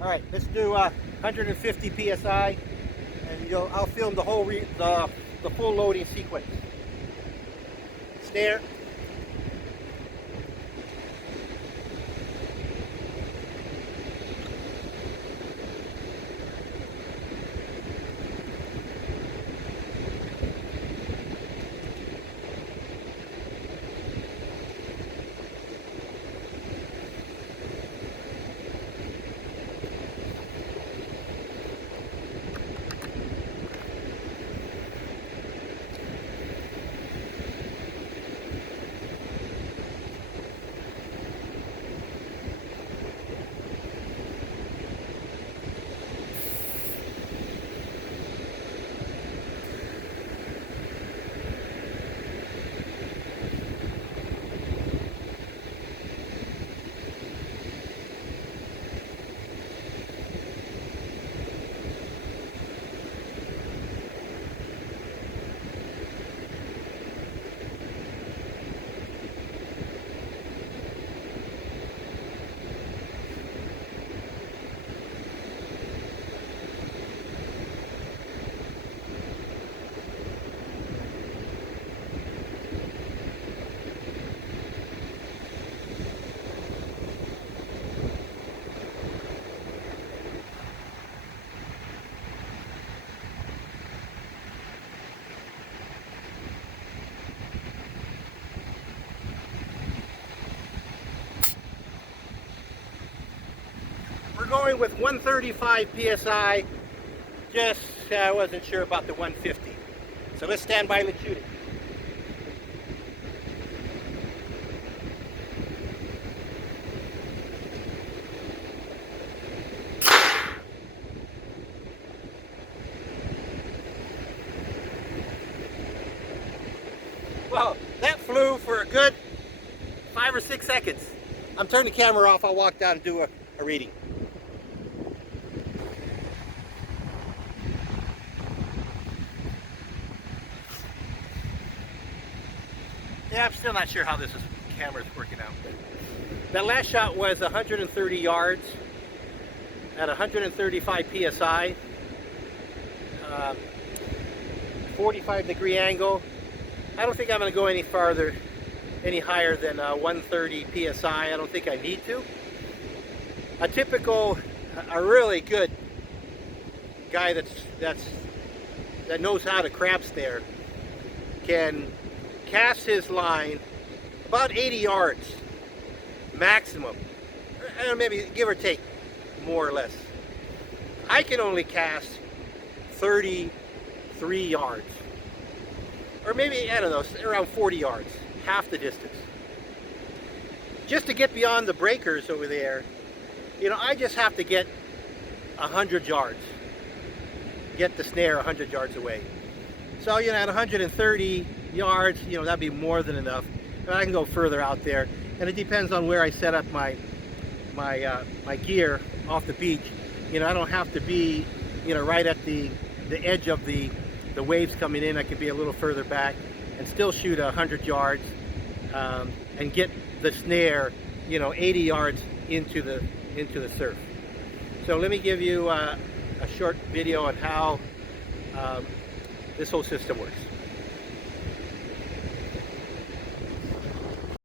All right, let's do 150 psi, and I'll film the whole the full loading sequence. Snare. We're going with 135 psi. Just I wasn't sure about the 150. So let's stand by and let's shoot it. Well, that flew for a good 5 or 6 seconds. I'm turning the camera off. I'll walk down and do a reading. Yeah, I'm still not sure how this camera's working out. That last shot was 130 yards at 135 psi, 45-degree angle. I don't think I'm going to go any farther, any higher than 130 psi. I don't think I need to. A really good guy that knows how to crab snare can cast his line about 80 yards maximum, or maybe give or take, more or less. I can only cast 33 yards, or maybe, I don't know, around 40 yards, half the distance. Just to get beyond the breakers over there, I just have to get 100 yards, get the snare 100 yards away. So, at 130 yards, that'd be more than enough. But I can go further out there, and it depends on where I set up my gear off the beach. I don't have to be, right at the edge of the waves coming in. I could be a little further back and still shoot 100 yards and get the snare, 80 yards into the surf. So let me give you a short video on how this whole system works.